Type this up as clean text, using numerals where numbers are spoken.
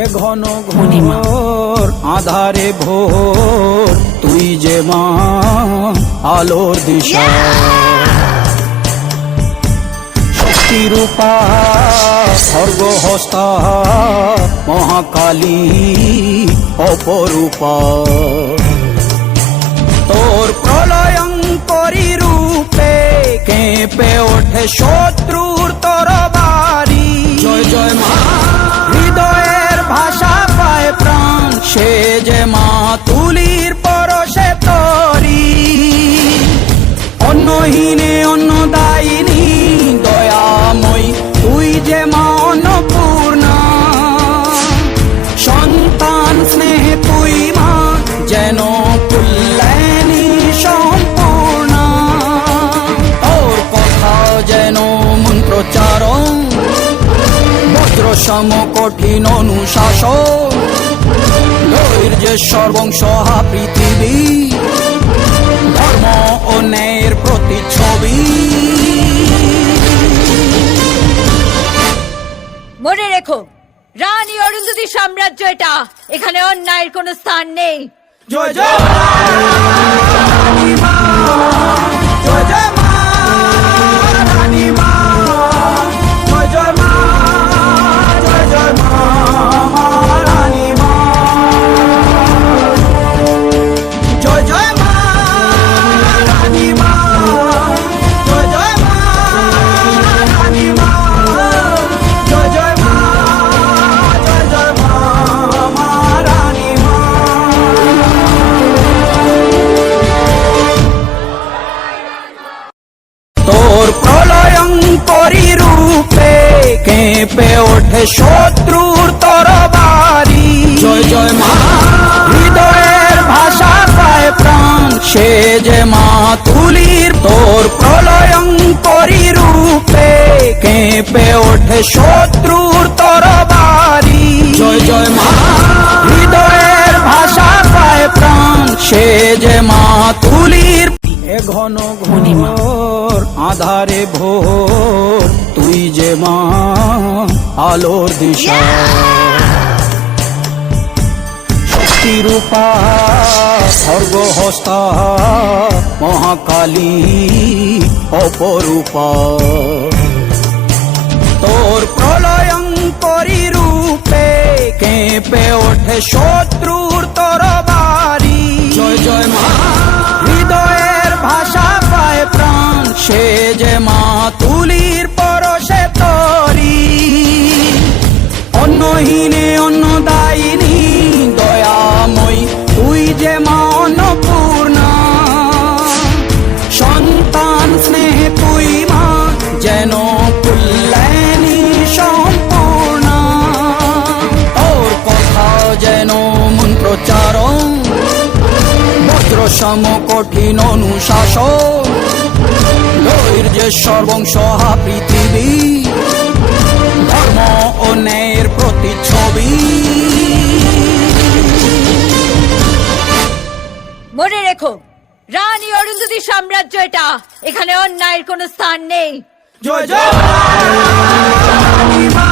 এ ঘন ঘোর আধারে ভোর তুই যে মা আলোর দিশা শক্তিরূপা স্বর্গহস্তা মহাকালী অপরূপা তোর প্রলয়ঙ্করী রূপে কেঁপে ওঠে শত্রুর তরবারি জয় জয় মা হৃদয়ের ভাষা পায় প্রাণ সে যে মা তুলির পরশে তরি অন্নহীনে অন্নদায়িনী দয়াময়ী তুই যে মা অন্নপূর্ণা সন্তান স্নেহে তুই মা যেন কল্যাণী সম্পূর্ণা তোর কথা যেন মন্ত্রোচ্চারণ বজ্র সম কঠিন অনুশাসন ধৈর্যের সর্বংসহা পৃথিবী ধর্ম ও ন্যায়ের প্রতিচ্ছবি। মনে রেখো রানী অরুন্ধতী সাম্রাজ্য এটা, এখানে অন্যায়ের কোনো স্থান নেই। জয় জয় রানী মা, জয় জয় মা রানী মা, জয় জয় মা, জয় জয় মা রানী মা, জয় জয় মা রানী মা, জয় জয় মা রানী মা, জয় জয় মা, জয় জয় মা রানী মা। তোর প্রলয়ঙ্করী রূপে কেঁপে ওঠে শত্রুর তরবারি জয় জয় মা হৃদয়ের ভাষা পায় প্রাণ সে যে মা তুলির তোর প্রলয়ঙ্করী রূপে কেঁপে ওঠে শত্রুর তরবারি জয় জয় মা হৃদয়ের ভাষা পায় প্রাণ সে যে মা তুলির এ ঘন ঘোর আধারে ভোর তুই যে মা আলোর দিশা শক্তিরূপা স্বর্গহস্তা মহাকালী অপরূপা তোর প্রলয়ঙ্করী রূপে কেঁপে ওঠে শত্রুর তরবারি জয় জয় মা হৃদয়ের ভাষা পায় প্রাণ সে যে মা তুলির পরশে তরি অন্নহীনে অন্নদায়িনী দয়াময়ী তুই যে মা অন্নপূর্ণা সন্তান স্নেহে তুই মা যেন কল্যাণী সম্পূর্ণা তোর কথা যেন মন্ত্রোচ্চারণ বজ্র সম কঠিন অনুশাসন ধৈর্যের সর্বংসহা পৃথিবী ধর্ম ও ন্যায়ের প্রতিচ্ছবি। মনে রেখো রানী অরুন্ধতী সাম্রাজ্য এটা, এখানে অন্যায়ের কোনো স্থান নেই। জয় জয় রানী মা।